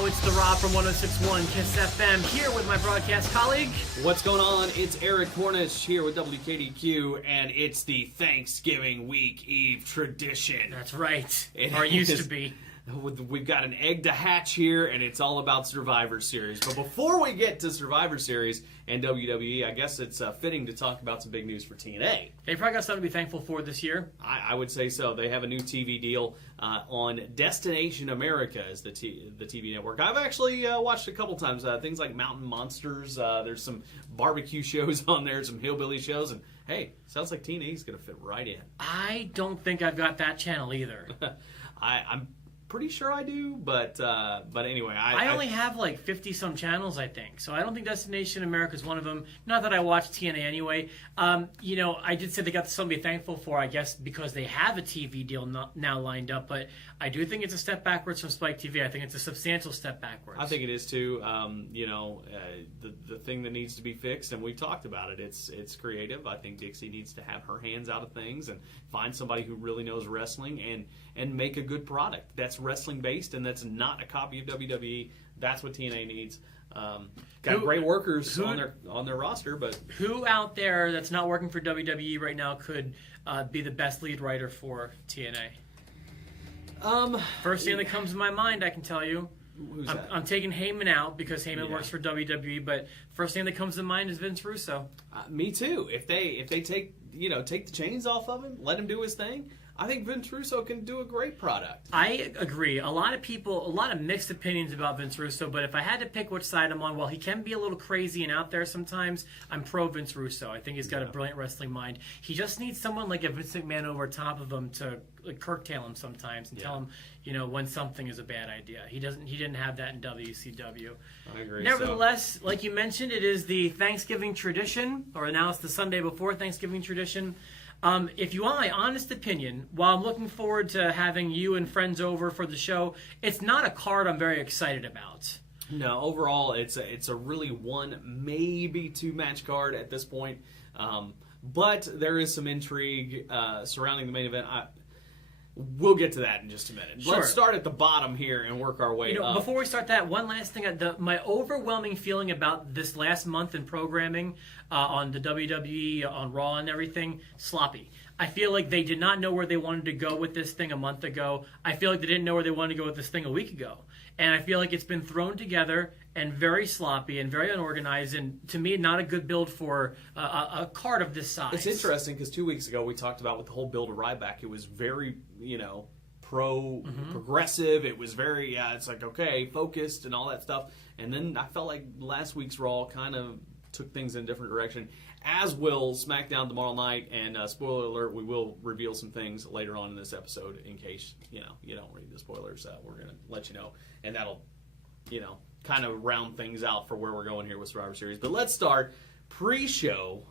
now, it's The Rob from 106.1 KISS FM here with my broadcast colleague. What's going on? It's Eric Cornish here with WKDQ, and it's the Thanksgiving Week Eve tradition. That's right. Or used to be. We've got an egg to hatch here, and it's all about Survivor Series. But before we get to Survivor Series and WWE, I guess it's fitting to talk about some big news for TNA. They probably got something to be thankful for this year. I would say so. They have a new TV deal on Destination America as the TV network. I've actually watched a couple times. Things like Mountain Monsters. There's some barbecue shows on there, some hillbilly shows, and hey, sounds like TNA is going to fit right in. I don't think I've got that channel either. I'm pretty sure I do, but anyway, I only have like 50 some channels, I think. So I don't think Destination America is one of them. Not that I watch TNA anyway. I did say they got something to be thankful for, I guess, because they have a TV deal now lined up. But I do think it's a step backwards from Spike TV. I think it's a substantial step backwards. I think it is too. The thing that needs to be fixed, and we've talked about it. It's creative. I think Dixie needs to have her hands out of things and find somebody who really knows wrestling and make a good product that's wrestling based and that's not a copy of WWE. That's what TNA needs. Got great workers on their roster, but who out there that's not working for WWE right now could be the best lead writer for TNA? First thing that comes to my mind, I can tell you. I'm taking Heyman out because Heyman works for WWE, but first thing that comes to mind is Vince Russo. Me too. If they take the chains off of him, let him do his thing, I think Vince Russo can do a great product. I agree. A lot of mixed opinions about Vince Russo, but if I had to pick which side I'm on, well, he can be a little crazy and out there sometimes. I'm pro Vince Russo. I think he's got a brilliant wrestling mind. He just needs someone like a Vince McMahon over top of him to curtail him sometimes and tell him, when something is a bad idea. He didn't have that in WCW. I agree. Nevertheless, like you mentioned, it is the Thanksgiving tradition, or now it's the Sunday before Thanksgiving tradition. If you want my honest opinion, while I'm looking forward to having you and friends over for the show, it's not a card I'm very excited about. No, overall, it's a really one, maybe two match card at this point. But there is some intrigue surrounding the main event. We'll get to that in just a minute. Sure. Let's start at the bottom here and work our way up. Before we start that, one last thing. My overwhelming feeling about this last month in programming on the WWE, on Raw and everything, sloppy. I feel like they did not know where they wanted to go with this thing a month ago. I feel like they didn't know where they wanted to go with this thing a week ago. And I feel like it's been thrown together and very sloppy and very unorganized, and to me, not a good build for a card of this size. It's interesting because 2 weeks ago we talked about with the whole build of Ryback, it was very, progressive. It was very, it's like, okay, focused and all that stuff. And then I felt like last week's Raw kind of took things in a different direction, as will SmackDown tomorrow night. And spoiler alert, we will reveal some things later on in this episode in case, you don't read the spoilers. We're going to let you know. And that'll, kind of round things out for where we're going here with Survivor Series. But let's start pre-show.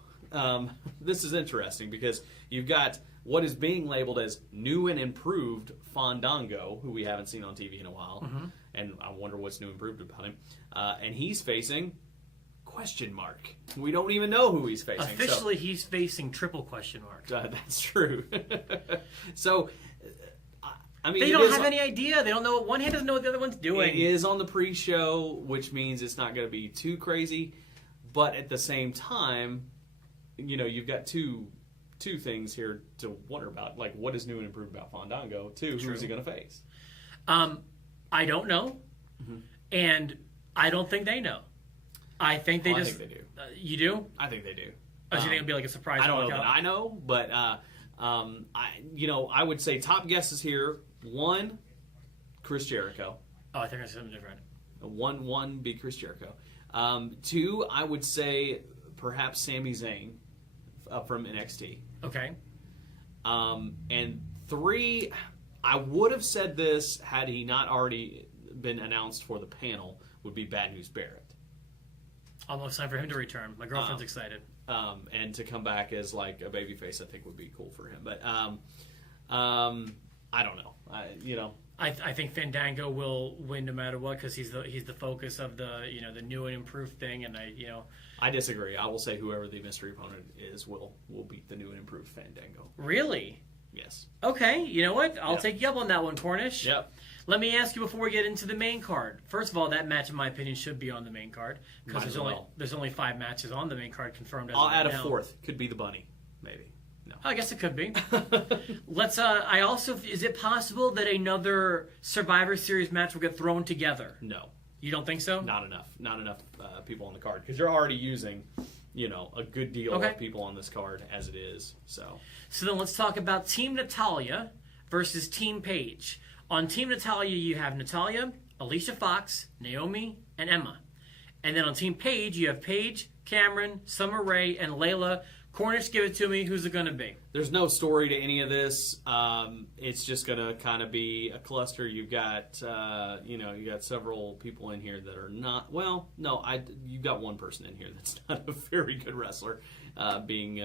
This is interesting because you've got what is being labeled as new and improved Fandango, who we haven't seen on TV in a while. Mm-hmm. And I wonder what's new and improved about him. And he's facing question mark. We don't even know who he's facing. Officially, he's facing triple question mark. That's true. So... they don't have any idea. They don't know. One hand doesn't know what the other one's doing. It is on the pre-show, which means it's not going to be too crazy. But at the same time, you've got two things here to wonder about. Like, what is new and improved about Fandango? Two, who is he going to face? I don't know. Mm-hmm. And I don't think they know. I think they I think they do. You do? I think they do. Oh, so you think it'll be like a surprise? I don't know that I know, but I would say top guesses here. One, Chris Jericho. Oh, I think that's something different. One be Chris Jericho. Two, I would say perhaps Sami Zayn from NXT. Okay. And three, I would have said this had he not already been announced for the panel, would be Bad News Barrett. Almost time for him to return. My girlfriend's excited. And to come back as like a babyface, I think would be cool for him. But I don't know. I think Fandango will win no matter what because he's the focus of the new and improved thing, and I disagree. I will say whoever the mystery opponent is will beat the new and improved Fandango. Really? Yes. Okay, you know what? I'll Yep. take you up on that one, Cornish. Yep. Let me ask you before we get into the main card. First of all, that match, in my opinion, should be on the main card because Might as well. there's only 5 matches on the main card confirmed. As I'll of add right a now. fourth. Could be the bunny, maybe. No. I guess it could be. Let's. I also. Is it possible that another Survivor Series match will get thrown together? No. You don't think so? Not enough. Not enough people on the card because you're already using, a good deal Okay. of people on this card as it is. So So then let's talk about Team Natalya versus Team Paige. On Team Natalya, you have Natalya, Alicia Fox, Naomi, and Emma. And then on Team Paige, you have Paige, Cameron, Summer Rae, and Layla. Cornish, give it to me. Who's it going to be? there's no story to any of this. It's just gonna kind of be a cluster. You've got you got several people in here that are not. Well, no, you've got one person in here that's not a very good wrestler, being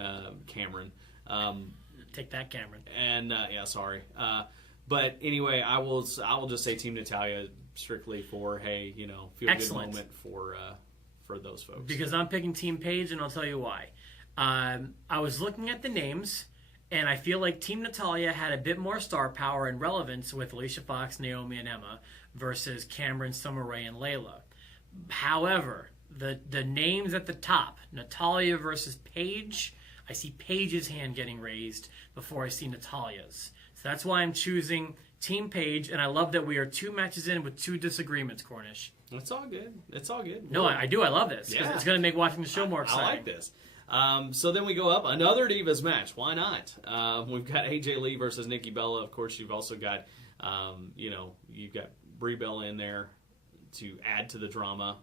Cameron. Take that, Cameron. And sorry. But anyway, I will just say Team Natalya strictly for feel good Excellent. moment for those folks. Because I'm picking Team Paige, and I'll tell you why. I was looking at the names, and I feel like Team Natalya had a bit more star power and relevance with Alicia Fox, Naomi, and Emma versus Cameron, Summer Rae, and Layla. However, the names at the top, Natalya versus Paige, I see Paige's hand getting raised before I see Natalya's. So that's why I'm choosing Team Paige, and I love that we are 2 matches in with 2 disagreements, Cornish. It's all good. It's all good. No, I do. I love this because Yeah. it's going to make watching the show more I exciting. like this. So then we go up another Divas match. Why not? We've got AJ Lee versus Nikki Bella. Of course, you've also got you've got Brie Bella in there to add to the drama,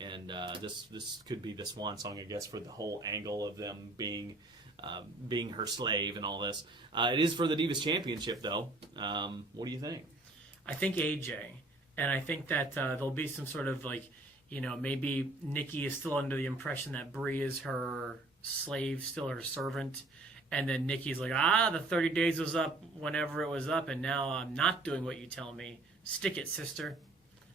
and this could be the swan song, I guess, for the whole angle of them being her slave and all this. It is for the Divas Championship, though. What do you think? I think AJ, and I think that there'll be some sort of maybe Nikki is still under the impression that Brie is her slave, still her servant, and then Nikki's like, the 30 days was up whenever it was up, and now I'm not doing what you tell me. Stick it, sister.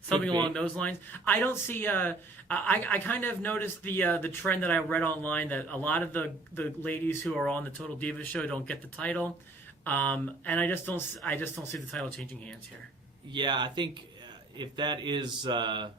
Something Could be. along those lines. I don't see. I kind of noticed the trend that I read online that a lot of the ladies who are on the Total Divas show don't get the title, and I just don't see the title changing hands here. Yeah, I think if that is the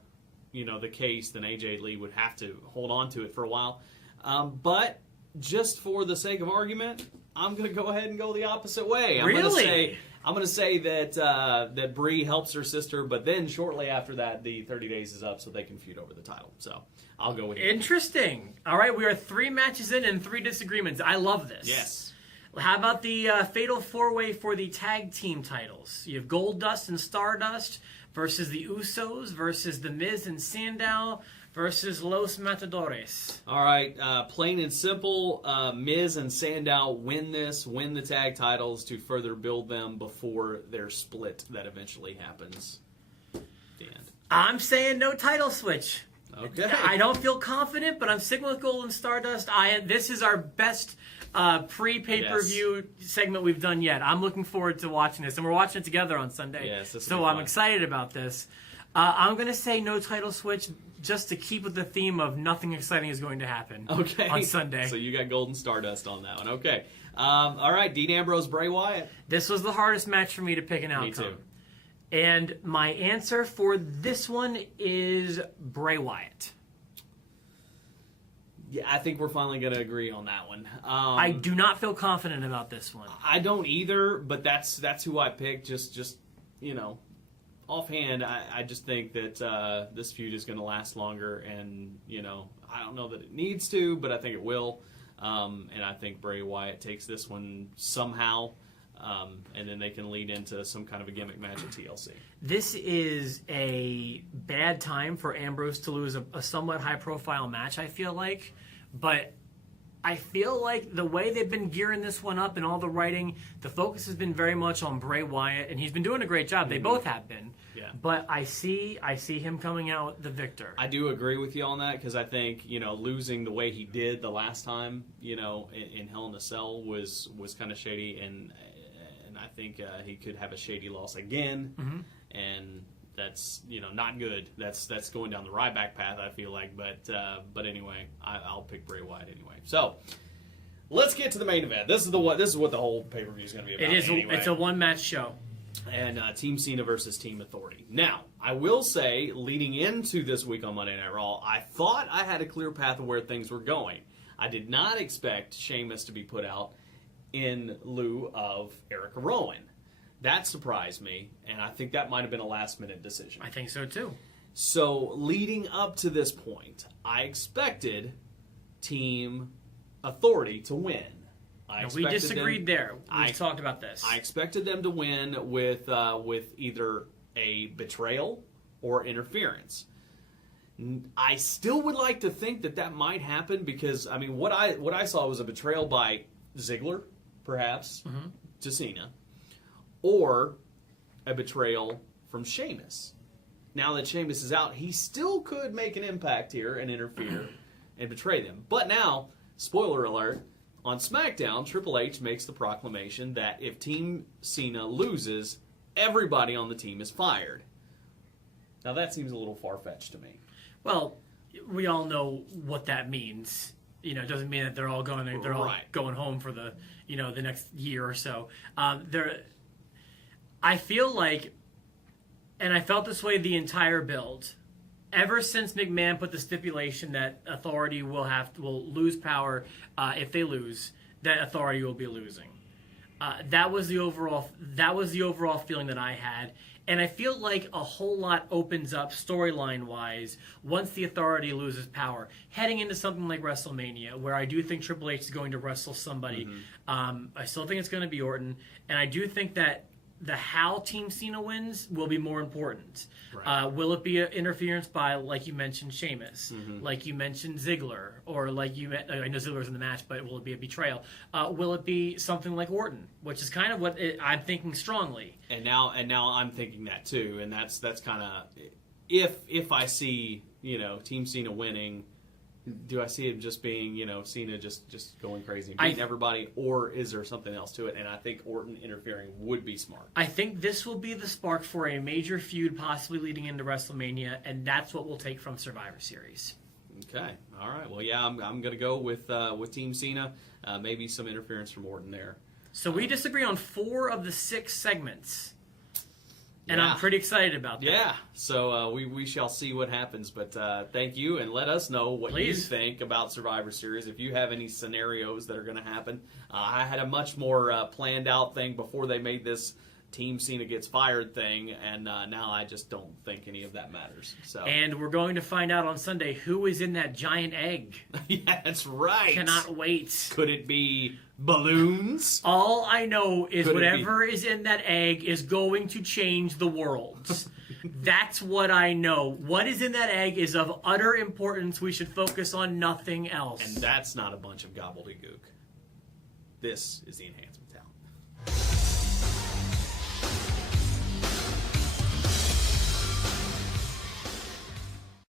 case, then AJ Lee would have to hold on to it for a while. But just for the sake of argument, I'm going to go ahead and go the opposite way. Really? I'm going to say that Brie helps her sister, but then shortly after that, the 30 days is up, so they can feud over the title. So I'll go with you. Interesting. All right, we are 3 matches in and 3 disagreements. I love this. Yes. How about the Fatal 4-Way for the tag team titles? You have Goldust and Stardust versus the Usos versus The Miz and Sandow versus Los Matadores. All right, plain and simple, Miz and Sandow win the tag titles to further build them before their split that eventually happens. The end. I'm saying no title switch. Okay. I don't feel confident, but I'm sticking with Gold and Stardust. This is our best pre-pay-per-view segment we've done yet. I'm looking forward to watching this, and we're watching it together on Sunday. Yes, this will so be I'm fun. excited about this. I'm going to say no title switch just to keep with the theme of nothing exciting is going to happen on Sunday. So you got Golden Stardust on that one. Okay. All right, Dean Ambrose, Bray Wyatt. This was the hardest match for me to pick an outcome. Me too. And my answer for this one is Bray Wyatt. Yeah, I think we're finally going to agree on that one. I do not feel confident about this one. I don't either, but that's who I picked. Just offhand, I just think that this feud is going to last longer, and I don't know that it needs to, but I think it will. And I think Bray Wyatt takes this one somehow, and then they can lead into some kind of a gimmick match at TLC. This is a bad time for Ambrose to lose a somewhat high-profile match, I feel like. But I feel like the way they've been gearing this one up and all the writing, the focus has been very much on Bray Wyatt, and he's been doing a great job. They both have been. Yeah. But I see him coming out the victor. I do agree with you on that because I think losing the way he did the last time in Hell in a Cell was kind of shady, and I think he could have a shady loss again, and that's not good. That's going down the Ryback path, I feel like. But anyway, I'll pick Bray Wyatt anyway. So let's get to the main event. This is what the whole pay-per-view is going to be about. It is. Anyway. It's a one-match show. And Team Cena versus Team Authority. Now, I will say, leading into this week on Monday Night Raw, I thought I had a clear path of where things were going. I did not expect Sheamus to be put out in lieu of Erica Rowan. That surprised me, and I think that might have been a last-minute decision. I think so too. So, leading up to this point, I expected Team Authority to win. We disagreed there. We I talked about this. I expected them to win with either a betrayal or interference. I still would like to think that might happen because I mean what I saw was a betrayal by Ziggler, perhaps to Cena, or a betrayal from Sheamus. Now that Sheamus is out, he still could make an impact here and interfere and betray them. But now, spoiler alert. On SmackDown, Triple H makes the proclamation that if Team Cena loses, everybody on the team is fired. Now that seems a little far-fetched to me. Well, we all know what that means. It doesn't mean that they're all going home for the the next year or so. I feel like, and I felt this way the entire build. Ever since McMahon put the stipulation that Authority will lose power if they lose, that Authority will be losing. That was the overall feeling that I had, and I feel like a whole lot opens up storyline wise once the Authority loses power, heading into something like WrestleMania, where I do think Triple H is going to wrestle somebody. I still think it's going to be Orton, and I do think that the how Team Cena wins will be more important. Right. Will it be an interference by, like you mentioned, Sheamus, like you mentioned Ziggler, or like I know Ziggler's in the match, but will it be a betrayal? Will it be something like Orton, which is kind of what I'm thinking strongly. And now I'm thinking that too, and that's kind of if I see Team Cena winning. Do I see it just being, Cena just going crazy and beating everybody, or is there something else to it? And I think Orton interfering would be smart. I think this will be the spark for a major feud possibly leading into WrestleMania, and that's what we'll take from Survivor Series. Okay. All right. Well, yeah, I'm going to go with Team Cena. Maybe some interference from Orton there. So we disagree on 4 of the 6 segments. And I'm pretty excited about that. Yeah, so we shall see what happens. But thank you, and let us know what you think about Survivor Series. If you have any scenarios that are going to happen. I had a much more planned out thing before they made this Team Cena gets fired thing, and now I just don't think any of that matters. So. And we're going to find out on Sunday who is in that giant egg. Yeah, that's right. Cannot wait. Could it be balloons? All I know is whatever is in that egg is going to change the world. That's what I know. What is in that egg is of utter importance. We should focus on nothing else. And that's not a bunch of gobbledygook. This is the Enhancement Talent.